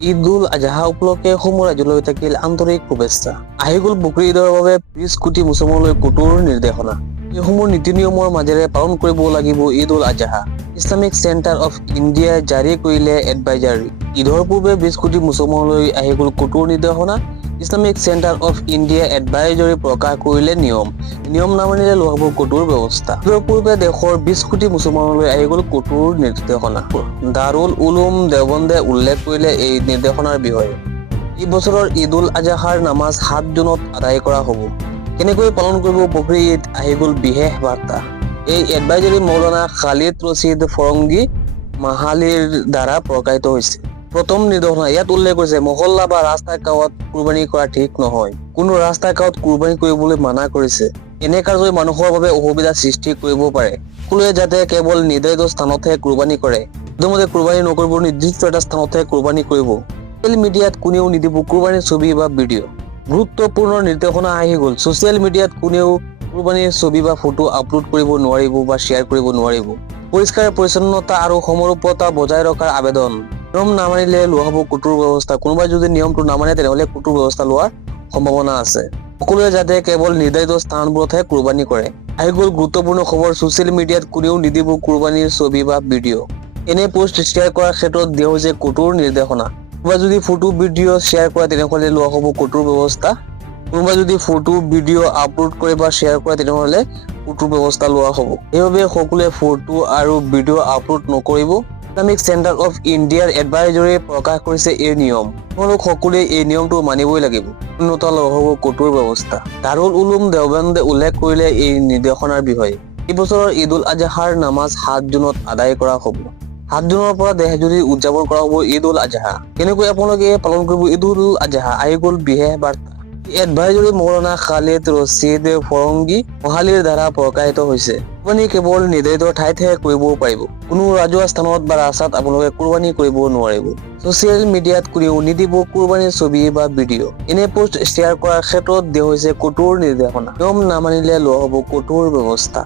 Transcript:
ঈদ-উল আজহা উপলক্ষে সমূহ ৰাজ্যলৈ থাকিল আন্তৰিক শুভেচ্ছা। আহি গ'ল বকৰি ঈদৰ বাবে 20 কোটি মুছলমানলৈ কঠোৰ নিৰ্দেশনা। এইসমূহ নীতি নিয়মৰ মাজেৰে পালন কৰিব লাগিব ঈদ-উল আজহা। ইছলামিক চেণ্টাৰ অফ ইণ্ডিয়াই জাৰি কৰিলে এডভাইজাৰী। ঈদৰ পূৰ্বে 20 কোটি মুছলমানলৈ আহি গ'ল কঠোৰ নিৰ্দেশনা। ইছলামিক চেণ্টাৰ অফ ইণ্ডিয়াই এডভাইজৰী প্ৰকাশ কৰিলে নিয়ম নামানিলে লোৱা হ'ব কঠোৰ ব্যৱস্থা। ঈদৰ পূৰ্বে দেশৰ 20 কোটি মুছলমানলৈ আহি গ'ল কঠোৰ নিৰ্দেশনা। দাৰুল উলুম দেওবন্দে উল্লেখ কৰিলে এই নিৰ্দেশনাৰ বিষয়ে। এই বছৰৰ ঈদ-উল আজহাৰ নামাজ 7 জুনত আদায় কৰা হ'ব। কেনেকৈ পালন কৰিব বকৰি ঈদ, আহি গ'ল বিশেষ বাৰ্তা। এই এডভাইজৰী মৌলানা খালিদ ৰছিদ ফৰংগী মাহালিৰ দ্বাৰা প্ৰকাশিত হৈছে। প্ৰথম নিৰ্দেশনা ইয়াত উল্লেখ কৰিছে, মহল্লা বা ৰাস্তা গাঁৱত কুৰবানী কৰা ঠিক নহয়। কোনো ৰাস্তা গাঁৱত কুৰবানী কৰিবলৈ মানা কৰিছে। এনে কাৰ্যই মানুহৰ বাবে অসুবিধাৰ সৃষ্টি কৰিব পাৰে। সকলোৱে যাতে কেৱল নিৰ্ধাৰিত স্থানতহে কুৰবানী কৰে। প্ৰথমতে কুৰবানী নকৰিব, নিৰ্দিষ্ট এটা স্থানতহে কুৰবানী কৰিব। ছ'চিয়েল মিডিয়াত কোনেও নিদিব কুৰবানীৰ ছবি বা ভিডিঅ'। গুৰুত্বপূৰ্ণ নিৰ্দেশনা আহি গ'ল। ছ'চিয়েল মিডিয়াত কোনেও কুৰবানীৰ ছবি বা ফটো আপলোড কৰিব নোৱাৰিব বা শ্বেয়াৰ কৰিব নোৱাৰিব। পৰিষ্কাৰ পৰিচ্ছন্নতা আৰু সমৰূপতা বজাই ৰখাৰ আবেদন। নিয়ম নামানিলে লোৱা হ'ব কঠোৰ ব্যৱস্থা। কোনোবাই যদি নিয়মটো নামানে তেনেহ'লে কঠোৰ ব্যৱস্থা লোৱাৰ সম্ভাৱনা আছে। সকলোৱে যাতে কেৱল নিৰ্ধাৰিত স্থানবোৰতহে কুৰবানী কৰে। আহি গ'ল গুৰুত্বপূৰ্ণ খবৰ, ছ'চিয়েল মিডিয়াত কোনেও নিদিব কুৰবানীৰ ছবি বা ভিডিঅ'। এনে পোষ্ট শ্বেয়াৰ কৰাৰ ক্ষেত্ৰত দিয়া হৈছে কঠোৰ নিৰ্দেশনা। কোনোবাই যদি ফটো ভিডিঅ' শ্বেয়াৰ কৰে তেনেহ'লে লোৱা হ'ব কঠোৰ ব্যৱস্থা। কোনোবাই যদি ফটো ভিডিঅ' আপলোড কৰে বা শ্বেয়াৰ কৰে তেনেহ'লে কঠোৰ ব্যৱস্থা লোৱা হ'ব। সেইবাবে সকলোৱে ফটো আৰু ভিডিঅ' আপলোড নকৰিব। ইছলামিক চেণ্টাৰ অফ ইণ্ডিয়াৰ এডভাইজৰীয়ে প্ৰকাশ কৰিছে এই নিয়ম। আপোনালোক সকলোৱে এই নিয়মটো মানিবই লাগিব। অন্যথা লোৱা হ'ব কঠোৰ ব্যৱস্থা। দাৰুল উলুম দেওবন্দে উল্লেখ কৰিলে এই নিৰ্দেশনাৰ বিষয়ে। এই বছৰৰ ঈদ-উল আজহাৰ নামাজ 7 জুনত আদায় কৰা হ'ব। 7 জুনৰ পৰা দেশজুৰি উদযাপন কৰা হ'ব ঈদ-উল আজহা। কেনেকৈ আপোনালোকে পালন কৰিব ঈদ-উল আজহা, আহি গ'ল বিশেষ বাৰ্তা। এডভাইজৰী মৌলানা খালিদ ৰছিদ ফৰংগী মহালিৰ দ্বাৰা প্ৰকাশিত হৈছে। কুৰবানী কেৱল নিৰ্ধাৰিত ঠাইতহে কৰিব পাৰিব। কোনো ৰাজহুৱা স্থানত বা ৰাস্তাত আপোনালোকে কুৰবানী কৰিব নোৱাৰিব। ছ'চিয়েল মিডিয়াত কোনেও নিদিব কুৰবানীৰ ছবি বা ভিডিঅ'। এনে পোষ্ট শ্বেয়াৰ কৰাৰ ক্ষেত্ৰত দিয়া হৈছে কঠোৰ নিৰ্দেশনা। নিয়ম নামানিলে লোৱা হ'ব কঠোৰ ব্যৱস্থা।